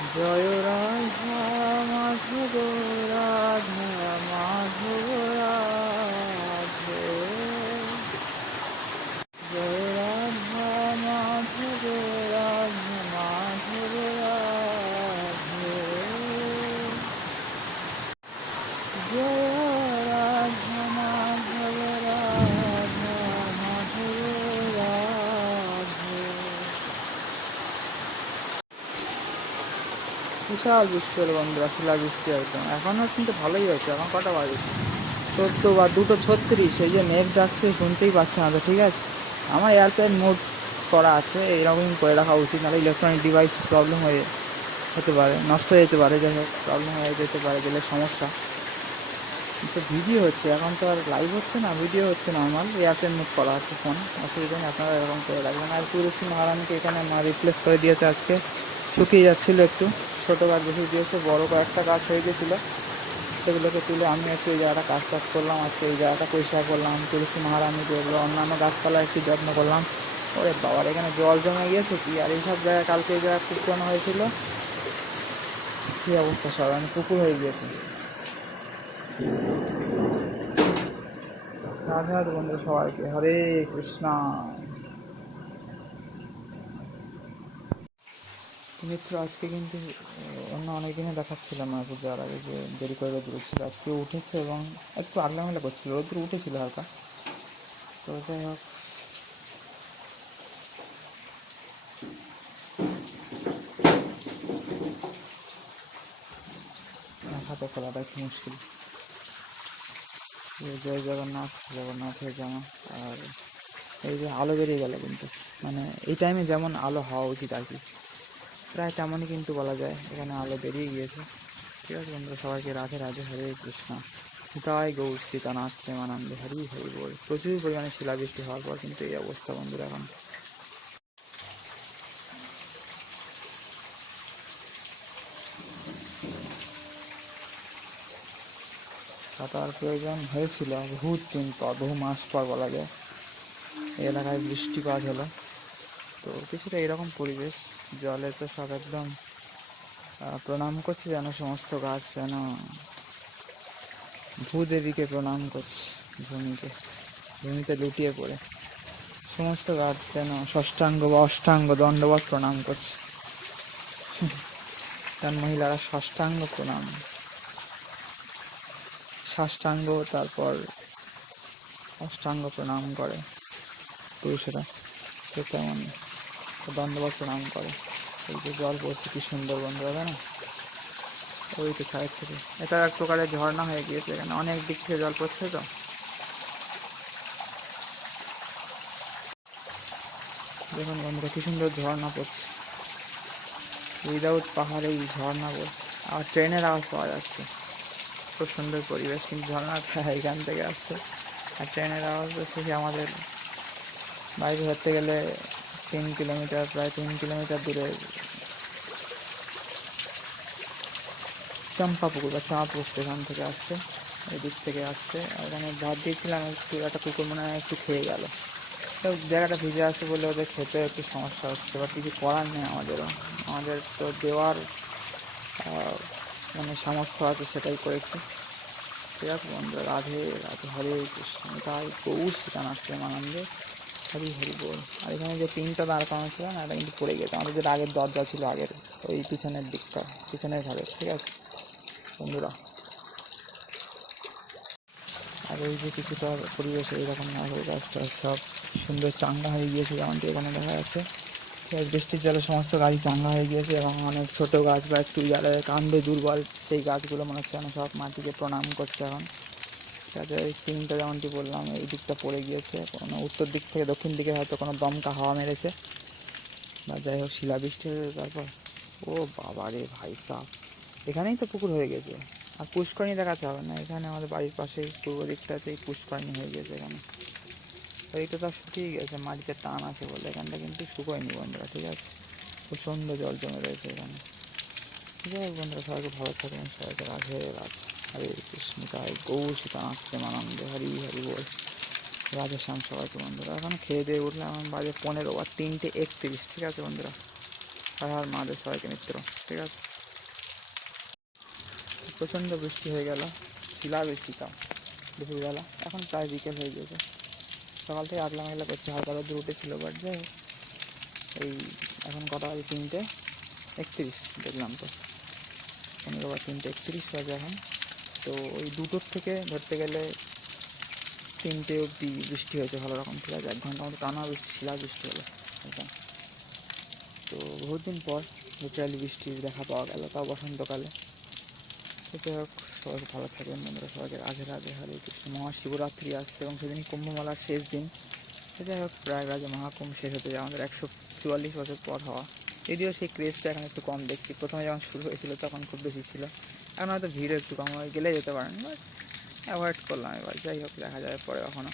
জয় রাধা মাধব, রাধা মাধব রাধে। জয় রাধা মাধব, রাধা মাধব রাধে। জয় রাধা মাধব, রাধা মাধব রাধে। বিশাল বৃষ্টি হলো বন্ধুরা, শিলাবৃষ্টি একদম। এখনও কিন্তু ভালোই হয়েছে। এখন কটা বাজে? 14 বা 2:36। এই যে মেঘ ডাকছে, শুনতেই পাচ্ছে না তো, ঠিক আছে। আমার এয়ারপ্লেন মোড করা আছে, এইরকমই করে রাখা উচিত, নাহলে ইলেকট্রনিক ডিভাইস প্রবলেম হতে পারে, নষ্ট হয়ে যেতে পারে, যাই হোক প্রবলেম হয়ে যেতে পারে, গেলে সমস্যা। তো ভিডিও হচ্ছে, এখন তো আর লাইভ হচ্ছে না, ভিডিও হচ্ছে নর্মাল, এয়ারপ্লেন মোড করা আছে ফোন, অসুবিধা নেই। আপনারা এরকম করে রাখবেন। আর তুলসী মহারানীকে এখানে রিপ্লেস করে দিয়েছে আজকে। শুকিয়ে যাচ্ছিলো একটু, ছোটো গাছ বেশি দিয়েছে, বড় কয়েকটা গাছ হয়ে গেছিলো, সেগুলোকে তুলে আমি একটু এই জায়গাটা কাজ করলাম। আজকে এই জায়গাটা পরিষ্কার করলাম, তুলসী মহারানী যেগুলো অন্যান্য গাছপালা একটু যত্ন করলাম। ওরে বাবার, এখানে জল জমে গিয়েছে কি! আর এইসব জায়গায় কালকে এই জায়গায় কুপানো হয়েছিল, কী অবস্থা, সব আমি পুকুর হয়ে গিয়েছে। রাধে রাধে বন্ধু সবাইকে, হরে কৃষ্ণা। মিত্র, আজকে কিন্তু অন্য অনেক দিনে দেখাচ্ছিলাম মায়াপুর যাওয়ার আগে যে দেরি করে রোদ্র ছিল, আজকে উঠেছে এবং একটু আগলামেলা করছিল, রোদ্র উঠেছিল হালকা। তো যাই হোক, হাতে খোলাটা একটু মুশকিল। জয় জগন্নাথ, জগন্নাথের জামা। আর এই যে আলো বেরিয়ে গেল কিন্তু, মানে এই টাইমে যেমন আলো হওয়া উচিত আর কি, প্রায় তেমনই কিন্তু বলা যায়, এখানে আলো বেরিয়ে গিয়েছে। ঠিক আছে বন্ধুরা, সবাইকে রাধে রাধে, হরে কৃষ্ণ। সীতায় গৌর সীতানাথ প্রেমানন্দে, হরি হরি বল। প্রচুর পরিমাণে শিলাবৃষ্টি হওয়ার পর কিন্তু এই অবস্থা বন্ধুরা এখন। ছাতার প্রয়োজন হয়েছিল বহু মাস পর বলা যায়, এই এলাকায় বৃষ্টিপাত হলো। তো কিছুটা এরকম পরিবেশ, জলে তো সব একদম প্রণাম করছে, যেন সমস্ত গাছ যেন ভূদেবীকে প্রণাম করছে, ভূমিতে লুটিয়ে পড়ে সমস্ত গাছ যেন ষষ্ঠাঙ্গ বা অষ্টাঙ্গ দণ্ডবত প্রণাম করছে। কারণ মহিলারা ষষ্ঠাঙ্গ প্রণাম, সাষ্টাঙ্গ, তারপর অষ্টাঙ্গ প্রণাম করে পুরুষেরা, তো তেমন দণ্ডবত প্রণাম করে। এই যে জল পড়ছে কি সুন্দর বন্ধুরা, জানো, ওই তো সাইড থেকে। এটা এক প্রকারের ঝর্ণা হয়ে গিয়েছে, এখানে অনেক দিক থেকে জল পড়ছে। তো দেখুন বন্ধুরা, কি সুন্দর ঝর্ণা পড়ছে, উইদাউট পাহাড়ে এই ঝর্ণা পড়ছে, আর ট্রেনের আওয়াজ পাওয়া যাচ্ছে। খুব সুন্দর পরিবেশ, কিন্তু ঝর্ণাটা এখান থেকে আসছে, আর ট্রেনের আওয়াজ হচ্ছে কি আমাদের বাইরে ধরতে গেলে 3 কিলোমিটার, প্রায় 3 কিলোমিটার দূরে চম্পাপুকুর বা চাঁদপুর স্টেশন থেকে আসছে, এই দিক থেকে আসছে। আর এখানে ভাত দিয়েছিলাম, একটু একটা কুকুর মনে হয় একটু খেয়ে গেল। তো জায়গাটা ভিজে আছে বলে ওদের খেতে একটু সমস্যা হচ্ছে, বা কিছু করার নেই আমাদেরও। আমাদের তো দেওয়ার মানে সামর্থ্য আছে, সেটাই করেছি। ঠিক আছে বন্ধুরা, রাধে রাধে, হরে কৃষ্ণ। তাই গৌর সীতানাথ প্রেমানন্দে, হরি হরি বল। আর এখানে যে টিনটা দাঁড় করানো ছিল না, এটা কিন্তু পড়ে গেছে, আমাদের যেটা আগের দরজা ছিল, আগের ওই পিছনের দিকটা, পিছনের ঘরে। ঠিক আছে বন্ধুরা, আর এই যে কিছুটা পরিবেশে এইরকম নারকেল গাছটা সব সুন্দর চাঙ্গা হয়ে গিয়েছে, যেমনটি এখানে দেখা যাচ্ছে। বৃষ্টির জলে সমস্ত গাছ চাঙ্গা হয়ে গিয়েছে, এবং অনেক ছোটো গাছ বা একটু যারা কাণ্ডে দুর্বল, সেই গাছগুলো মনে হচ্ছে যেন সব মাটিকে প্রণাম করছে এখন। ঠিক আছে, এই টিনটা যেমনটি বললাম এই দিকটা পড়ে গিয়েছে, কোনো উত্তর দিক থেকে দক্ষিণ দিকে হয়তো কোনো দমকা হাওয়া মেরেছে, বা যাই হোক শিলাবৃষ্টি হয়েছে। তারপর ও বাবা রে ভাই সাহ, এখানেই তো পুকুর হয়ে গেছে। আর পুষ্করণী দেখাতে হবে না, এখানে আমাদের বাড়ির পাশেই পূর্ব দিকটাতেই পুষ্করণী হয়ে গেছে এখানে। এইটা তো শুকিয়ে গেছে, মাটিতে টান আছে বলে, এখানটা কিন্তু শুকোয়নি বন্ধুরা। ঠিক আছে, প্রচণ্ড জল জমে রয়েছে এখানে। যাই হোক বন্ধুরা, সবাইকে ভালো থাকবেন, সবাইকে রাধে রাধে, হরে কৃষ্ণ। তাই গৌর সীতানাথ প্রেমানন্দে, হরি হরি বল। রাধে শ্যাম সবাইকে বন্ধুরা। এখন খেয়ে দিয়ে উঠলাম, এখন বাজে 15 আর 3:31। ঠিক আছে বন্ধুরা। হর হর মহাদেব সবাইকে মিত্র। ঠিক আছে, প্রচণ্ড বৃষ্টি হয়ে গেল, শিলা বৃষ্টিটা দুপুরবেলা, এখন প্রায় বিকেল হয়ে গেছে। সকাল থেকে আগলা মেঘলা করছে, হালকা রোদ্দুর উঠেছিল, বাট যাই হোক এই এখন কটা বাজে 3:31 দেখলাম তো, 3:31 বাজে এখন। তো ওই 2টোর থেকে ধরতে গেলে 3টে অবধি বৃষ্টি হয়েছে ভালো রকম, ঠিক আছে, 1 ঘন্টা মতো টানা বৃষ্টি, শিলা বৃষ্টি হলো একদম। তো বহুত দিন পর ন্যাচারালি বৃষ্টির দেখা পাওয়া গেল, তাও বসন্তকালে। তো যাই হোক, সবাই ভালো থাকবেন বন্ধুরা, সবাইকে রাধে রাধে, হরে কৃষ্ণ। মহাশিবরাত্রি আসছে এবং সেদিনই কুম্ভমেলার শেষ দিন। তো যাই হোক, প্রয়াগরাজে মহাকুম্ভ শেষ হতে যায় আমাদের 144 বছর পর হওয়া। যদিও সেই ক্রেজটা এখন একটু কম দেখছি, প্রথমে যখন শুরু হয়েছিল তখন খুব বেশি ছিল, এখন হয়তো ভিড়ও একটু কম হয়, গেলে যেতে পারেন, বাট অ্যাভয়েড করলাম এবার। যাই হোক, দেখা যাবে পরে কখনো।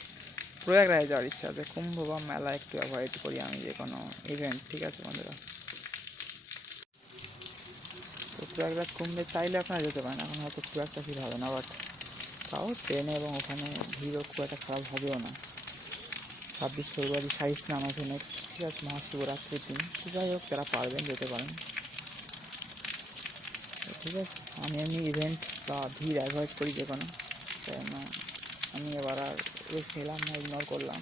প্রয়াগরাজে যাওয়ার ইচ্ছা আছে, কুম্ভ বা মেলা একটু অ্যাভয়েড করি আমি, যে কোনো ইভেন্ট, ঠিক আছে বন্ধুরা। তো প্রয়াগরাজ কুম্ভে চাইলে আপনারা যেতে পারেন, এখন হয়তো খুব একটা ভিড় হবে না, বাট তাও ট্রেনে এবং ওখানে ভিড়ও খুব একটা খারাপ হবেও না। 26 ফেব্রুয়ারি শাহী স্নান আছে নেক্সট, ঠিক আছে, মহাশিবরাত্রির দিন। তো যাই হোক, যারা পারবেন যেতে পারেন, ঠিক আছে। আমি এমনি ইভেন্ট বা ভিড় অ্যাভয়েড করি যে কোনো, কেন আমি এবার আর রিস্ক নিলাম না, ইগনোর করলাম।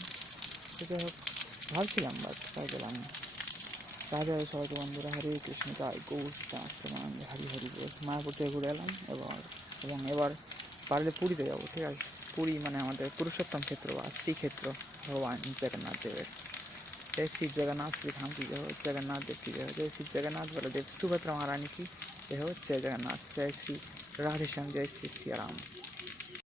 তো যাই হোক, ভাবছিলাম বাট তাই গেলাম না। রাজা সবাইকে বন্ধুরা, হরে কৃষ্ণ, জয় গৌর, হরি হরি বল। মায়াপুর থেকে ঘুরে এলাম এবং এবার পারলে পুরীতে যাবো, ঠিক আছে। পুরী মানে আমাদের পুরুষোত্তম ক্ষেত্র বা শ্রীক্ষেত্র ভগবান জগন্নাথ देव। जय श्री जगन्नाथ, श्री धाम की जय हो, जगन्नाथ देव की जय हो, जय श्री जगन्नाथ बलदेव सुभद्रा महारानी की जय हो, जय जगन्नाथ, जय श्री राधेश्याम, जय श्री सिया राम।